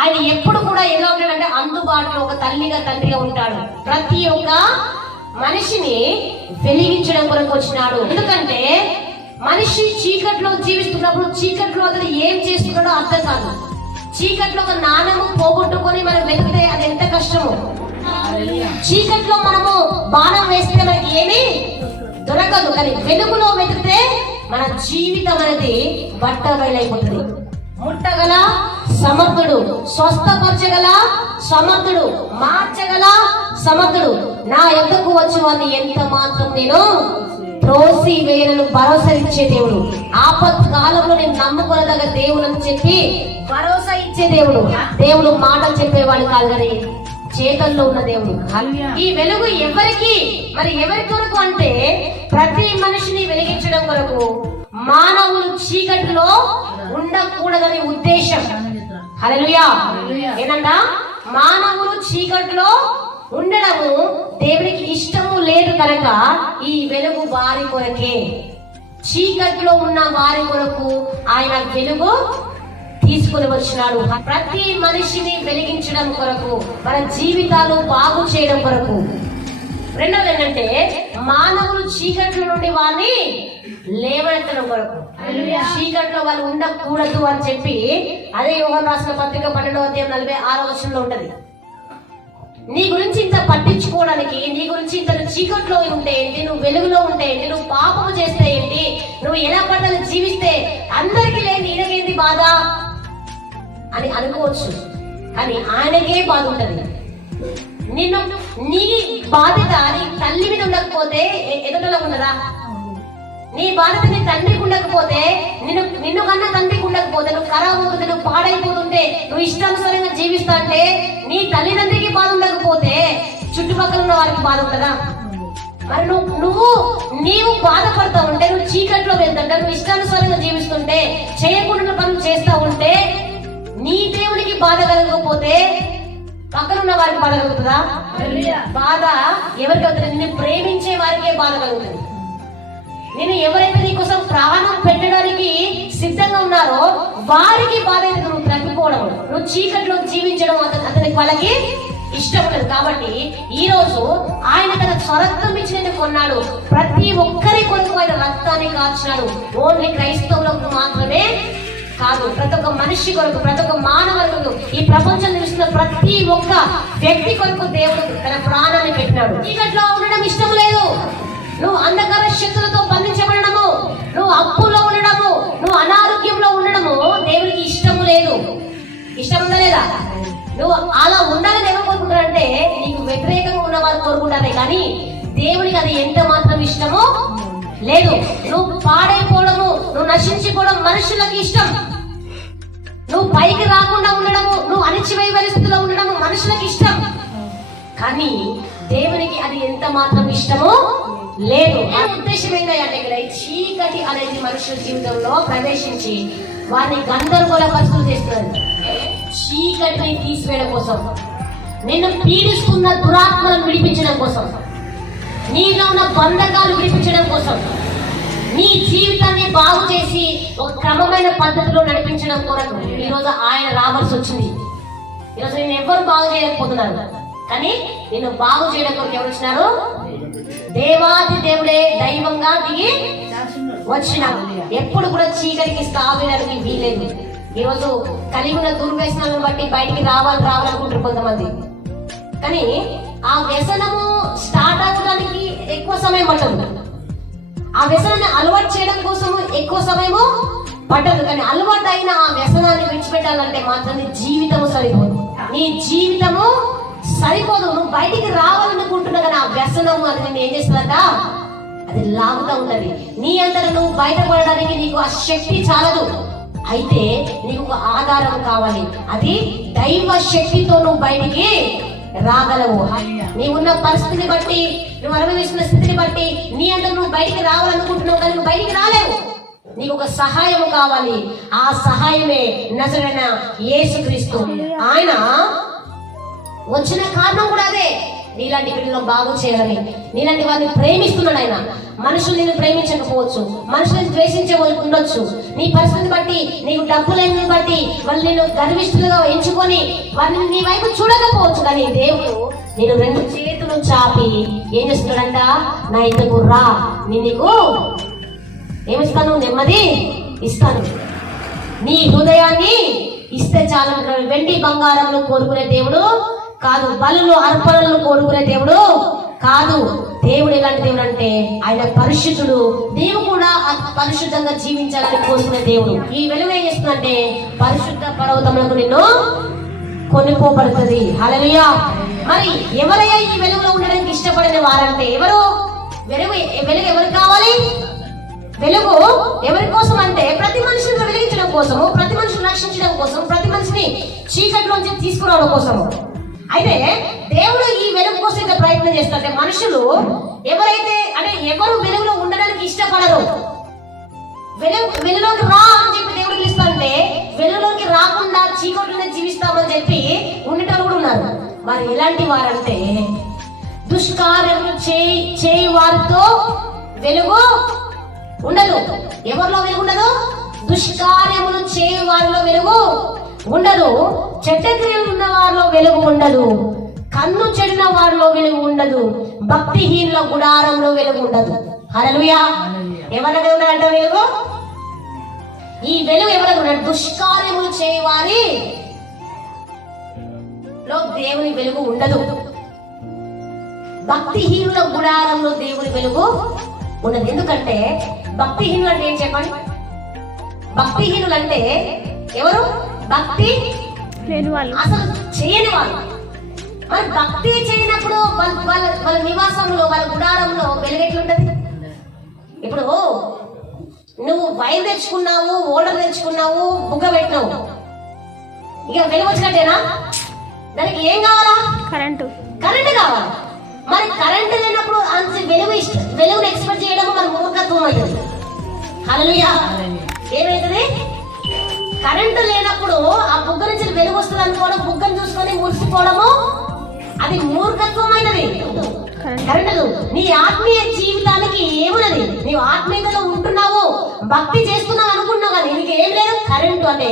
ఆయన ఎప్పుడు కూడా ఎలా ఉంటాడంటే అందుబాటులో ఒక తల్లిగా తండ్రిగా ఉంటాడు. ప్రతి ఒక్క మనిషిని వెలిగించడం కొరకు వచ్చినాడు. ఎందుకంటే మనిషి చీకట్లో జీవిస్తున్నప్పుడు చీకట్లో అతను ఏం చేస్తున్నాడో అర్థం కాదు. చీకట్లో ఒక నాణము పోగొట్టుకొని మనం వెతికితే అది ఎంత కష్టము. చీకట్లో మనము బాణం వేస్తే మనకి ఏమీ దొరకదు. కానీ వెలుగులో వెతికితే మన జీవితం అనేది బట్టబయలైపోతుంది. ముట్టగల సమర్థుడు, స్వస్థపరచగల సమర్థుడు, మార్చగల సమర్థుడు, నా యొద్దకు వచ్చి వారిని ఎంత మాత్రం నేను త్రోసి వేయలను భరోసా ఇచ్చే దేవుడు. ఆపత్ కాలంలో నేను నమ్ముకొనదగ దేవుడు అని చెప్పి భరోసా ఇచ్చే దేవుడు. దేవుడు మాటలు చెప్పేవాడు కాదు కానీ చేతల్లో ఉన్న దేవుడు. ఈ వెలుగు ఎవరికి ఎవరి కొరకు అంటే ప్రతి మనిషిని వెలిగించడం కొరకు. మానవులు చీకటిలో ఉండకూడదని ఉద్దేశం. హల్లెలూయా. ఏనంట మానవులు చీకటిలో ఉండడము దేవునికి ఇష్టము లేదు కనుక ఈ వెలుగు వారి కొరకే. చీకట్లో ఉన్న వారి కొరకు ఆయన వెలుగు తీసుకుని వచ్చినాడు. ప్రతి మనిషిని వెలిగించడం కొరకు, మన జీవితాలు బాగు చేయడం కొరకు. రెండవది ఏంటంటే మానవులు చీకట్లో నుండి వారిని లేవనెత్తడం కొరకు. చీకట్లో వాళ్ళు ఉండకూడదు అని చెప్పి అదే యోహాను రాసిన పత్రిక 12:46 ఉంటది. నీ గురించి ఇంత పట్టించుకోవడానికి, నీ గురించి ఇంత చీకట్లో ఉంటే ఏంటి, నువ్వు వెలుగులో ఉంటే ఏంటి, నువ్వు పాపము చేస్తే ఏంటి, నువ్వు ఎలా పడ్డలు జీవిస్తే అందరికీ లేని ఈయనకేంటి బాధ అని అనుకోవచ్చు. కానీ ఆయనకే బాధ ఉంటది. నిన్ను నీ బాధ్యత నీ తల్లి మీద ఉండకపోతే ఎదుటలో ఉన్నదా? నీ బాధ్యత నీ తండ్రికి ఉండకపోతే, నిన్ను కన్నా తండ్రికి ఉండకపోతే, నువ్వు ఖరాబ్ అవుతుంటే, నువ్వు పాడైపోతుంటే, నువ్వు ఇష్టానుసారంగా జీవిస్తా అంటే నీ తల్లిదండ్రికి బాధ ఉండకపోతే చుట్టుపక్కల ఉన్న వారికి బాధ ఉంటుందా? మరి నీవు బాధపడతా ఉంటే, నువ్వు చీకట్లో వెళ్తుంటే, నువ్వు ఇష్టానుసారంగా జీవిస్తుంటే, చేయకుండా పనులు చేస్తా ఉంటే నీ దేవునికి బాధ కలగకపోతే పక్కనున్న వారికి బాధ కలుగుతుందా? బాధ ఎవరికి అవుతుంది? నిన్ను ప్రేమించే వారికే బాధ కలుగుతుంది. నేను ఎవరైతే నీకోసం ప్రాణం పెట్టడానికి సిద్ధంగా ఉన్నారో వారికి బాధ అయితే నువ్వు తగ్గిపోవడం, నువ్వు చీకట్లో జీవించడం అతనికి వాళ్ళకి ఇష్టం లేదు. కాబట్టి ఈ రోజు ఆయన తన స్వరక్తం ఇచ్చి నేను కొన్నాడు. ప్రతి ఒక్కరి కొరకు ఆయన రక్తాన్ని కాచినాడు. ఓన్లీ క్రైస్తవులకు మాత్రమే కాదు, ప్రతి ఒక్క మనిషి కొరకు, ప్రతి ఒక్క మానవుల కొరకు, ఈ ప్రపంచం చూస్తున్న ప్రతి ఒక్క వ్యక్తి కొరకు దేవుడు తన ప్రాణాన్ని పెట్టినాడు. చీకట్లో ఉండడం ఇష్టం లేదు. నువ్వు అంధకార శక్తులతో బంధించబడము, నువ్వు అప్పులో ఉండడము, నువ్వు అనారోగ్యంలో ఉండడము దేవుడికి ఇష్టము లేదు. ఇష్టం ఉందా లేదా? నువ్వు అలా ఉండాలని ఎవరు కోరుకుంటారంటే నీకు వ్యతిరేకంగా ఉన్న వారు కోరుకుంటారే కానీ దేవుడికి అది ఎంత మాత్రం ఇష్టమో లేదు. నువ్వు పాడైపోవడము, నువ్వు నశించిపోవడం మనుషులకు ఇష్టం. నువ్వు పైకి రాకుండా ఉండడము, నువ్వు అణిచివేయ పరిస్థితిలో ఉండడము మనుషులకు ఇష్టం. కానీ దేవునికి అది ఎంత మాత్రం ఇష్టమో లేదు. ఉద్దేశం ఏంటంటే ఇక్కడ చీకటి అనేది మనుషుల జీవితంలో ప్రవేశించి వారిని గందరగోళ పరిస్థితులు చేస్తున్నారు. చీకటిని తీసివేయడం కోసం, నిన్ను పీడిస్తున్న దురాత్మలను విడిపించడం కోసం, నీలో ఉన్న బంధకాలు విడిపించడం కోసం, నీ జీవితాన్ని బాగు చేసి ఒక క్రమమైన పద్ధతిలో నడిపించడం కొరకు ఈరోజు ఆయన రావాల్సి వచ్చింది. ఈరోజు నేను ఎవరు బాగు చేయలేకపోతున్నారు కానీ నిన్ను బాగు చేయడం కొరకు ఎవరు వచ్చినారు? దేవాది దేవుడే దైవంగా దిగి వచ్చినాడు. ఎప్పుడు కూడా చీకటికి స్థాపించడానికి వీలేదు. ఈరోజు కలిగి ఉన్న దుర్వ్యసనాలను బట్టి బయటికి రావాలనుకుంటారు కొంతమంది. కానీ ఆ వ్యసనము స్టార్ట్ అవ్వడానికి ఎక్కువ సమయం పట్టదు. ఆ వ్యసనాన్ని అలవాటు చేయడం కోసము ఎక్కువ సమయము పట్టదు. కానీ అలవాటు అయిన ఆ వ్యసనాన్ని విడిచిపెట్టాలంటే మాత్రం నీ జీవితము సరిపోదు. నీ జీవితము సరిపోదు. నువ్వు బయటికి రావాలనుకుంటున్నా కానీ ఆ వ్యసనము అది నేను ఏం చేస్తుందట, అది లాగుతూ ఉంటది. నీ అంతటా నువ్వు బయటపడడానికి నీకు ఆ శక్తి చాలదు. అయితే నీకు ఒక ఆధారం కావాలి. అది దైవ శక్తితో నువ్వు బయటికి రాగలవు. నీవున్న పరిస్థితిని బట్టి, నువ్వు అనుభవిస్తున్న స్థితిని బట్టి నీ అంతా నువ్వు బయటికి రావాలనుకుంటున్నావు కానీ నువ్వు బయటికి రాలేవు. నీకు ఒక సహాయం కావాలి. ఆ సహాయమే నజరేయుడైన యేసుక్రీస్తు. ఆయన వచ్చిన కారణం కూడా అదే. నీలాంటి వీళ్ళలో బాగు చేయాలని, నీలాంటి వారిని ప్రేమిస్తున్నాడు ఆయన. మనుషులు నిన్ను ప్రేమించకపోవచ్చు, మనుషులను ద్వేషించే వాళ్ళు ఉండొచ్చు. నీ పరిస్థితిని బట్టి, నీకు డబ్బు లేని బట్టి వాళ్ళు నేను గర్విష్ఠులుగా ఎంచుకొని వారిని నీ వైపు చూడకపోవచ్చు. కానీ దేవుడు నేను 2 చేతులు చాపి ఏం చేస్తున్నాడంట, నా ఇంతకు రా, నీకు ఏమిస్తాను, నెమ్మది ఇస్తాను, నీ హృదయాన్ని ఇస్తే చాలు. వెండి బంగారంలో కోరుకునే దేవుడు కాదు, బలులు అర్పణలు కోరుకునే దేవుడు కాదు. దేవుడు ఎలాంటి దేవుడు అంటే ఆయన పరిశుద్ధుడు. నీవు కూడా పరిశుద్ధంగా జీవించాలని కోరుకునే దేవుడు. ఈ వెలుగు ఏం చేస్తుందంటే పరిశుద్ధ పర్వతములకు నిన్ను కొనిపోబడుతుంది. హల్లెలూయా. మరి ఎవరయ్యా ఈ వెలుగులో ఉండడానికి ఇష్టపడిన వారంటే ఎవరు? వెలుగు ఎవరికి కావాలి? వెలుగు ఎవరి కోసం అంటే ప్రతి మనిషిని వెలిగించడం కోసము, ప్రతి మనిషిని రక్షించడం కోసం, ప్రతి మనిషిని చీకటిలోంచి తీసుకురావడం కోసము. అయితే దేవుడు ఈ వెలుగు కోసం ఇంకా ప్రయత్నం చేస్తారంటే మనుషులు ఎవరైతే అంటే ఎవరు వెలుగులో ఉండడానికి ఇష్టపడరు, వెలుగులోకి రా అని చెప్పి దేవుడు పిలుస్తారంటే వెలుగులోకి రాకుండా చీకటిలోనే జీవిస్తామని చెప్పి ఉండేటోళ్ళు కూడా ఉన్నారు. మరి ఎలాంటి వారంటే దుష్కార్యములు చేయి వారితో వెలుగు ఉండదు. ఎవరిలో వెలుగు ఉండదు? దుష్కార్యములు చేయ వారిలో వెలుగు ఉండదు. చెడ్డ క్రియలు ఉన్న వారిలో వెలుగు ఉండదు. కన్ను చెడిన వారిలో వెలుగు ఉండదు. భక్తిహీనుల గుడారంలో వెలుగు ఉండదు. హల్లెలూయా. ఎవరిలో ఉన్నాడంట వెలుగు? ఈ వెలుగు ఎవరికి ఉన్నాడు? దుష్కార్యములు చేయవారి లో దేవుని వెలుగు ఉండదు. భక్తిహీనుల గుడారంలో దేవుని వెలుగు ఉండదు. ఎందుకంటే భక్తిహీనులు అంటే ఏం చెప్పండి? భక్తిహీనులు అంటే ఎవరు? భక్తి అసలు చేయని వాళ్ళు. మరి భక్తి చేయనప్పుడు వాళ్ళ నివాసంలో, వాళ్ళ గుడారంలో వెలుగు ఎట్లుంటది? ఇప్పుడు నువ్వు వైర్ తెచ్చుకున్నావు, ఓడర్ తెచ్చుకున్నావు, బుగ్గ పెట్టినావు, ఇక వెలుగు వచ్చినట్టేనా? దానికి ఏం కావాలా? కరెంటు కావాలి. మరి కరెంటు లేనప్పుడు అంత వెలుగుని ఎక్స్పెక్ట్ చేయడం మన మూర్ఖత్వం అవుతుంది. హల్లెలూయా. ఏమైతుంది? కరెంటు లేనప్పుడు ఆ బుగ్గ నుంచి వెలుగు వస్తుంది అనుకోవడం, బుగ్గను చూసుకొని మురిసిపోవడము, అది మూర్ఖత్వం అయినది. కరెంటు నీ ఆత్మీయ జీవితానికి ఏమున్నది? నీవు ఆత్మీయతలో ఉంటున్నావు, భక్తి చేస్తున్నావు అనుకున్నావు, కానీ నీకు ఏం లేదు. కరెంటు అంటే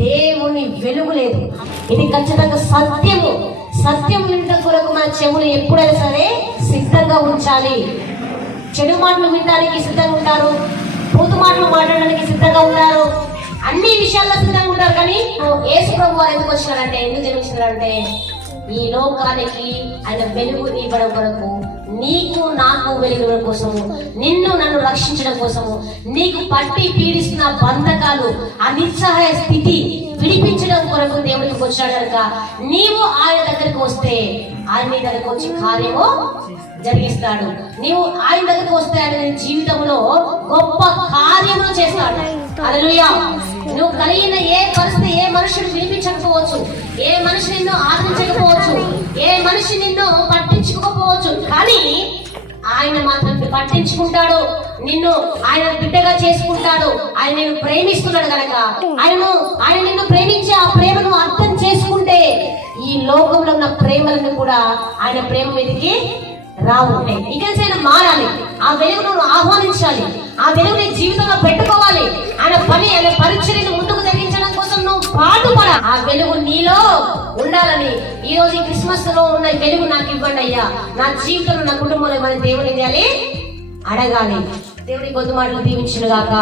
దేవుని వెలుగు లేదు. ఇది ఖచ్చితంగా సత్యము. సత్యం వినటం కొరకు మన చెవులు ఎప్పుడైనా సరే సిద్ధంగా ఉంచాలి. చెడు మాటలు వినడానికి సిద్ధంగా ఉంటారు, పూతు మాటలు మాట్లాడడానికి సిద్ధంగా ఉంటారు, అన్ని విషయాల్లో సిద్ధంగా ఉంటారు. కానీ యేసు ప్రభు వారు ఎందుకు వచ్చినారంటే, ఎందుకు జన్మించినారంటే ఈ లోకానికి ఆయన వెలుగు ఇవ్వడం కొరకు, నీకు నాకు వెలుగుల కోసము, నిన్ను నన్ను రక్షించడం కోసము, నీకు పట్టి పీడిస్తున్న బంధకాలు, ఆ నిస్సహాయ స్థితి విడిపించడం కొరకు దేవుడికి వచ్చాడు కనుక నీవు ఆయన దగ్గరికి వస్తే ఆయన నీ దగ్గరికి వచ్చి కార్యము జరిగిస్తాడు. నీవు ఆయన దగ్గరికి వస్తే ఆయన నీ జీవితంలో గొప్ప కార్యములు చేస్తాడు. హల్లెలూయా. నువ్వు కలిగిన ఏ పరిస్థితి, ఏ మనుషుడు వినిపించకపోవచ్చు, ఏ మనిషి నిన్ను ఆదరించకపోవచ్చు, ఏ మనిషి నిన్ను పట్టించుకోకపోవచ్చు, కానీ ఆయన మాత్రం పట్టించుకుంటాడు. నిన్ను ఆయన బిడ్డగా చేసుకుంటాడు. ఆయన నిన్ను ప్రేమిస్తున్నాడు కనుక ఆయన నిన్ను ప్రేమించి ఆ ప్రేమను అర్థం చేసుకుంటే ఈ లోకంలో ఉన్న ప్రేమలను కూడా ఆయన ప్రేమ మీదకి రావు. ఇక ఆయన మారాలి. ఆ వెలుగును ఆహ్వానించాలి. ఆ వెలుగు నీ జీవితంలో పెట్టుకోవాలి. ఆయన పని, ఆయన పరిచర్యను ముందుకు జరిగించడం కోసం నువ్వు పాటుపడ. ఆ వెలుగు నీలో ఉండాలని ఈ రోజు ఈ క్రిస్మస్ లో ఉన్న వెలుగు నాకు ఇవ్వండి అయ్యా, నా జీవితంలో, నా కుటుంబంలో మన దేవుని అడగాలి. దేవుడి కొద్ది మాటలు దీవించును గాక.